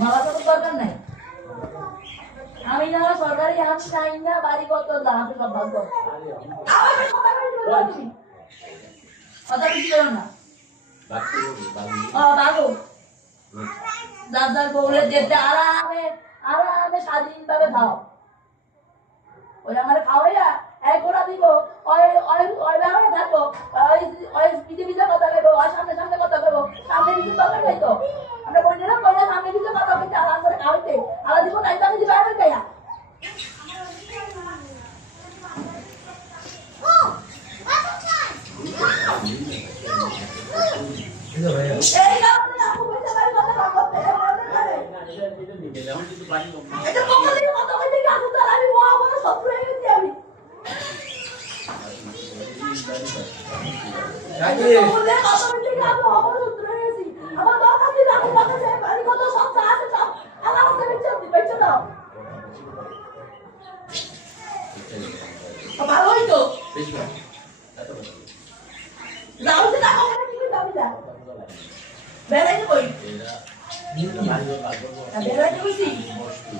ভাড়া তো দরকার নাই। আমি না সরকারি হাত চাই না, বাড়ি কত দাম সব ভাগ কর। আমার কথা বলছি কথা কিছু করো না। বাবু দাদার বউলে যেতে আরামে আরামে স্বাধীনভাবে খাও। ওই আমার খাওয়াইয়া এক গোড়া দিব, ওই ওই ওই ব্যাপারে থাকবো, ওই ওই পিঠে পিঠে কথা বলবো, ওই সামনে সামনে কথা বলবো, সামনে পিছু দরকার নাই তো। আমরা বন্ধুরা কইলে সামনে পিছু কথা বলতে আরাম করে খাওয়াইতে আলাদা দিব, তাই তো আমি দিব আর খাইয়া। এই কারণে আপু বলতে পারি কথা করতে এটা কখনোই কথা বলতে কি আসলে তার আমি মহা বড় শত্রু হয়ে গেছি আমি। বলে কথা বলতে কি আমি মহা বড় শত্রু হয়ে গেছি। আমার দরকার ছিল আমি কথা চাই, বাড়ি কত সব আছে সব আমার কাছে বেঁচে দাও। ভালোই তো যাও যে টাকা মানে কি দাবি যা বেড়াইতে কই বেড়াইতে কইছি।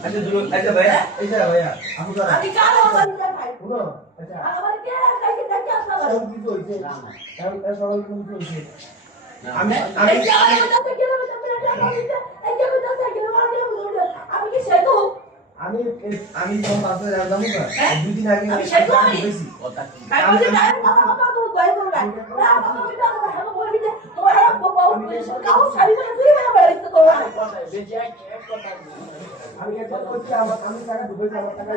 আচ্ছা দুলো আচ্ছা ভাইয়া এইটা ভাইয়া আমি তো আমি কাল বাড়ি যা খাই পুরো আচ্ছা আমার কে কাকে আসলা সব কিছু হইছে না না সবাই কিছু হইছে আমি এই যে আমি বলতে গেলে আমি কি শেখো আমি কোন কাছে যাবো না দুই দিন আগে আমি শেখো আমি কথা আমি বলতে যাই কথা তো দই করবে না কথা বলতে আমি বলি যে তোমার বাবা কাউ শাড়ি না তুই না বাইরে তো তোরা বেঁচে এক কথা আমি একটা করছি আমি টাকা দুবাই আমার টাকা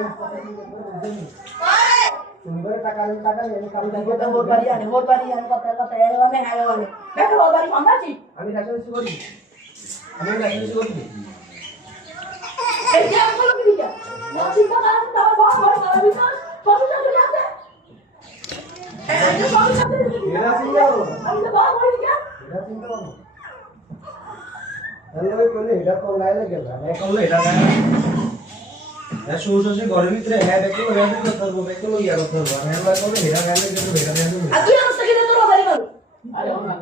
তুমি টাকা আমি কাল দেখো তো ওর বাড়ি আনে কথা এভাবে হ্যালো বলে দেখো ওর বাড়ি আমরা আছি আমি রাজনীতি করি এই যে আমি বলি কি চিন্তা করেন তো বাবা বড় বড় বিকাশ সমস্যা চলে আসে এই যে সমস্যা চলে এরা চিন্তা করো আমি তো বাবা বলি কি এরা চিন্তা করো হ্যালো কইলে এটা তো লাইলে গেল না কইলে এটা না এ সোজসে ঘরের ভিতরে হ্যাঁ দেখো রেডি করতে হবে দেখো ইয়া করতে হবে হ্যাঁ কইলে এটা গেলে কিন্তু এটা দেন আর তুই আমার সাথে তোর বাড়ি বল আরে ওনা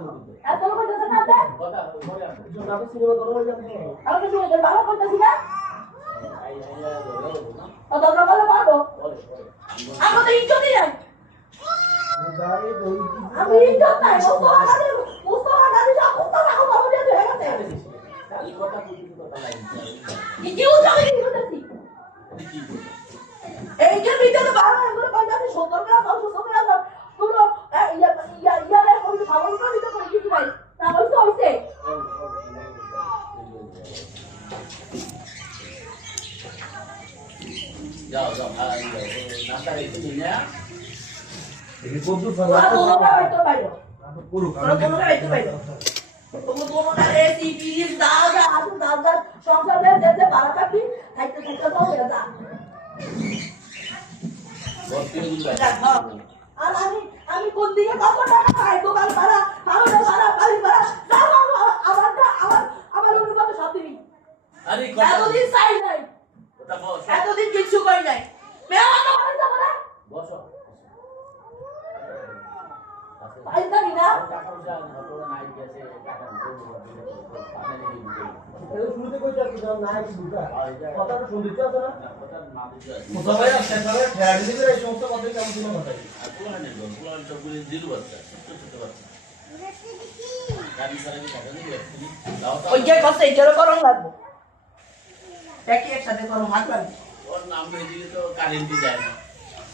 এত লোক কথা না দে কথা বলে जो ना सिनेमा করব যাবে আমাকে তুমি এর ভালো করতেছি না ও তোমরা ভালো পারবো আমি তো ইজ্জতই নাই আমি ইজ্জত নাই মুস্তফা গাজী সব কুত্তা রাখো বাবু দিয়ে হয়ে গেছে এই কথা বুঝি কথা লাগে কি উঠাবে কি করতেছি এই যে ভিতরে বারো এগুলো কইতাছি 70 গ্রাম 100 গ্রাম পুরো ইয়া কই খাবার না দিতে কই কিছু নাই তা হইছে যাও নাস্তা খেতে নিয়ে এই কত তোমরা তোমরা বাইতো বাইরো পুরো তোমরা বাইতো বাইরো তোমরা এসি পিস দাদা আদু দাদা সংসারে যেতে পারা থাকি খাইতে খাইতে তো হয়ে যা আর আমি কোন দিকে কত টাকা পাই দোকান ভাড়া খাওয়া ভাড়া বাড়ি ভাড়া আমার অনুপাতে সব দিবি আরে এতদিন চাই নাই ওটা বস এতদিন কিছু কই নাই মেয়া না মানে যাব না বসো পাইতা নি না টাকা পয়সা হতো নাই গেছে টাকা শুরুতে কইতা কি না কি দুটা কথাটা শুনতে চাও না কথা না দিতে মুসা ভাই সেটারে ফেয়ার দিবে এই সমস্ত কথা কেমন ছিল কথা আর পুরান সবগুলি দিল বাচ্চা ছোট বাচ্চা গাড়ি সারাই টাকা দিবে দাও তো ওই যে কথা এটারও করন লাগবে একই একসাথে করো হাত লাগবে ওর নাম দিয়ে দিলে তো কারেন্ট যায় না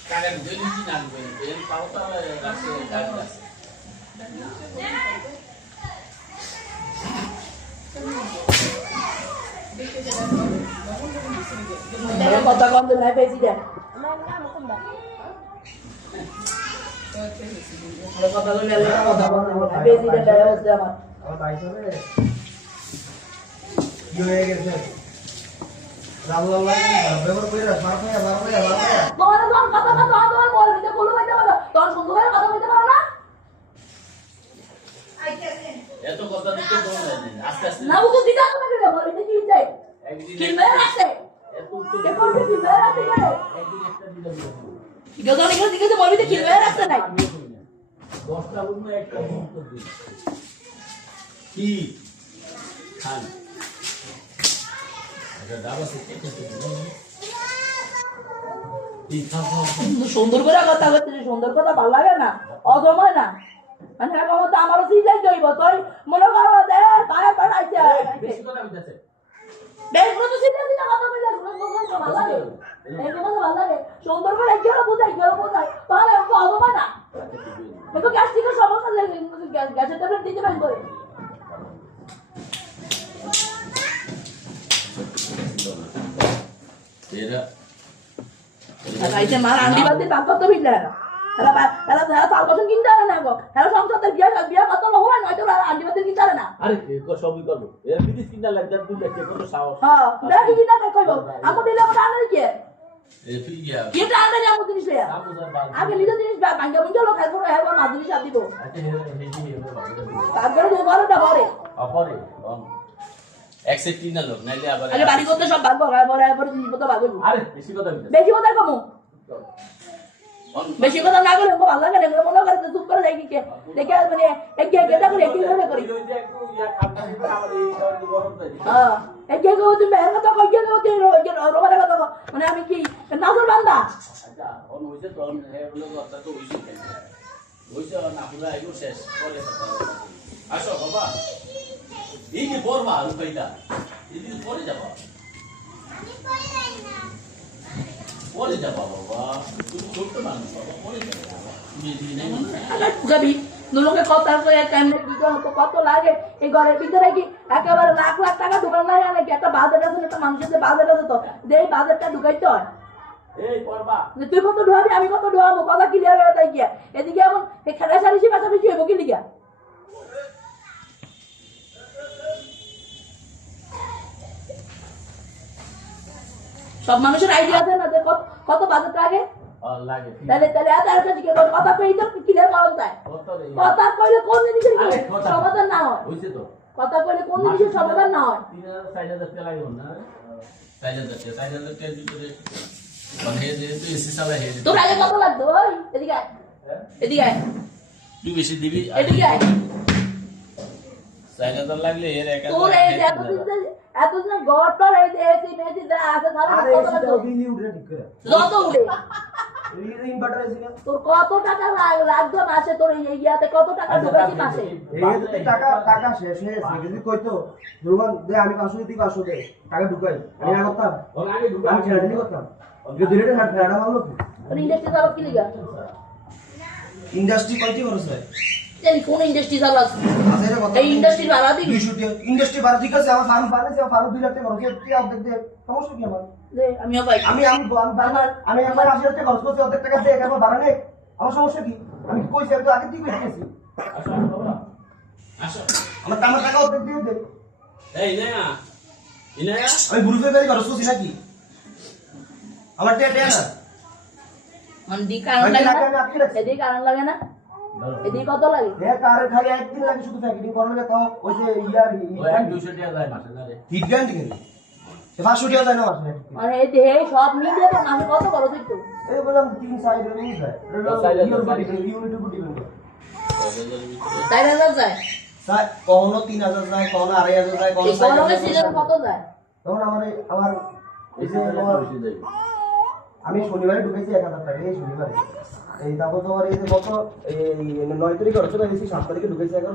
কারেন্ট দিলে কি না দিবে এর পাও তো রাখছে গাড়ি আছে কথা কম তো নাই পেয়েছি দেন কথা বলে কথা বলতে পেয়েছি দেন হচ্ছে আমার আমার ভাই সাথে কি হয়ে গেছে রামলাল ভাই ব্যবহার করে মার ভাইয়া তোমার যখন কথা না তোমার বলবি যে বলো ভাই বলো তখন সুন্দর করে কথা বলতে পারো না এত কথা দিতে বল না আস্তে আস্তে না বুঝো দিদা তোমাকে রে বলবি কি চাই কি মেয়ে আছে এত কে কোন কি মেয়ে আছে কেন একদিন একটা দিলাম যখন এগুলো দিকে বলবি তো কি মেয়ে আছে নাই 10টা রুমে একটা মুক্ত দিই কি খান এটা দাবা সে কে করতে কি খাও সুন্দর করে কথা বলছিস, সুন্দর কথা ভালো লাগে না, অজময় না মানে এখন তো আমারও সিলাই জইব তুই মনে করো দে পায়ে পাড়াইছে বেশি কথা কইতাছে বেগুলো তো সিলাই দিনা কথা বলে ভালো লাগে, এগুলো তো ভালো লাগে, সুন্দর করে গেল বোঝাই তাহলে অজময় না দেখো গ্যাস্ট্রিকের সমস্যা লাগে, গ্যাসের ট্যাবলেট দিতে পারেন করে এরা আইছে মার আন্ডি বাদে পাক করতে বিলে এরা তাল বছর কিনতে পারে না গো, এরা সংসারে বিয়া কত হয় নয়তো আন্ডি বাদে কিনতে পারে না। আরে সবই করবো এর বিদেশ কিনা লাগবে দুই লাখ কত সাহস হ্যাঁ দেখি কিনা কইব আমো দিলে আমার আনার কি এ ফিয়া কি টা আনলে আমো জিনিস রে আগে নিজে জিনিস ভাঙ্গা ভাঙ্গা লোক খাইবো হেবা মাদুরি সাথ দিব আচ্ছা হেজি তারপরে দুবারটা ভরে আপরে এক্সেপ্ট কিনা লোক নাইলে আবার আগে বাড়ি করতে সব ভাগ ভরা ভরা এরপরে জিনিসপত্র ভাগ হইব। আরে বেশি কথা কইতাছে বেশি কথা কমু বেশি কথা না করে ভালো লাগে না মনে করে চুপ করে যাই কি দেখে মানে একে গেটা করে কি করে করি হ্যাঁ একে গো তুমি বের কথা কই গেলে তুমি রোবারে কথা মানে আমি কি নাজর বান্দা আচ্ছা অন হইছে তো অন হে বলে কথা তো হইছে হইছে না পুরা আইলো শেষ পরে কথা আসো বাবা এই যে পড়বা রুপাইটা এদিকে পরে যাবা পরে যাবা বাবা তুমি ছোট মানুষ বাবা পরে যাবা তুমি এদিকে নাই যাবি দুলোকে কথা কই কেমনে কি তো কত লাগে এই ঘরের ভিতরে কি একেবারে লাখ লাখ টাকা দোকান লাগে নাকি একটা বাজার আছে একটা মানুষের যে বাজার আছে তো দেই বাজারটা ঢুকাইতে হয় এই পড়বা তুই কত ঢুয়াবি আমি কত ঢুয়াবো কথা ক্লিয়ার হয়ে তাই গিয়া এদিকে এমন এই খেলা সারিসি পাশাপাশি হইব কি লিগা সব মানুষের আইডিয়া আছে না যে কত বাজেট লাগে লাগে তাহলে তাহলে এত এত কি কথা কই তো ক্লিয়ার করা যায় কত রে কথা কইলে কোন জিনিসের কি আরে কথা। সমাধান না হয় হইছে তো কথা কইলে কোন জিনিসের সমাধান না হয় 3000 টাকা লাগবে না 4000 টাকার ভিতরে মানে হে যে তুই এসি চালা হে তোর আগে কত লাগতো ওই এদিকে আয় এদিকে আয় তুই বেশি দিবি এদিকে আয় 4000 লাগলে এর একা তোর এই যে এত দিন গড়টর এই যে এসি মেসি যা আছে আরে তাহলে কত এসিটা লাগতো বিলি উঠে ঠিক করে যত উঠে এই ইনভার্টার এসি না তোর কত টাকা লাগতো মাসে তোর এই ইয়াতে কত টাকা ঢুকাইছি মাসে এই যে টাকা শেষ হয়ে গেছে যদি কইতো দুর্গান দে আমি 500 দিই 500 দে টাকা ঢুকাই আমি না করতাম ওর আগে ঢুকা আমি ছেড়ে দিই করতাম যদি রেটে ঠাড়া মারলো তোর ইন্ডাস্ট্রি চালাক কি লিগা ইন্ডাস্ট্রি কয়টি খরচ হয় জানি কোন ইন্ডাস্ট্রি চালাক আছে এটা কথা এই ইন্ডাস্ট্রি ভাড়া দিবি 200 টাকা ইন্ডাস্ট্রি ভাড়া ঠিক আছে আমার ফার্ম বানাইছে আমার ফার্ম 2 লাখ টাকা খরচ তুই অর্ধেক দে সমস্যা কি আমার দে আমিও পাই আমি একবার 80 টাকা খরচ করছি অর্ধেক টাকা দে একবার বাড়ানে আমার সমস্যা কি আমি কি কইছি আমি তো আগে থেকে কইছি আসো বাবা আসো আমার টাকা অর্ধেক দিয়ে দে এই না ইনায়া আমি গ্রুপে গাড়ি খরচ করছি নাকি আমার টেটে না মানে দি কারণ লাগে না এদিকে কারণ লাগে না এদিকে কত লাগে এ কার খালি একদিন লাগে শুধু প্যাকেটিং করার লাগে তাও ওই যে ইয়ার ওই 200 টাকা যায় মাসে না রে হিট গ্যান্ড কিনে সে 500 টাকা যায় না মাসে মানে এই যে সব মিলিয়ে তো মাসে কত খরচ হইতো এই বললাম 3 সাইড এর নিয়ে যায় ইউনিট উপর ডিপেন্ড করে 4000 যায় স্যার কখনো 3000 যায় কখনো 2500 যায় কখনো এই গরমে সিজন কত যায় তখন আমার এই যে আমি শনিবারে ঢুকেছি 1000 টাকা এই শনিবারে এই তারপর তোমার এই যে গত এই 9 তারিখে খরচ করেছি 7 তারিখে ঢুকেছি 11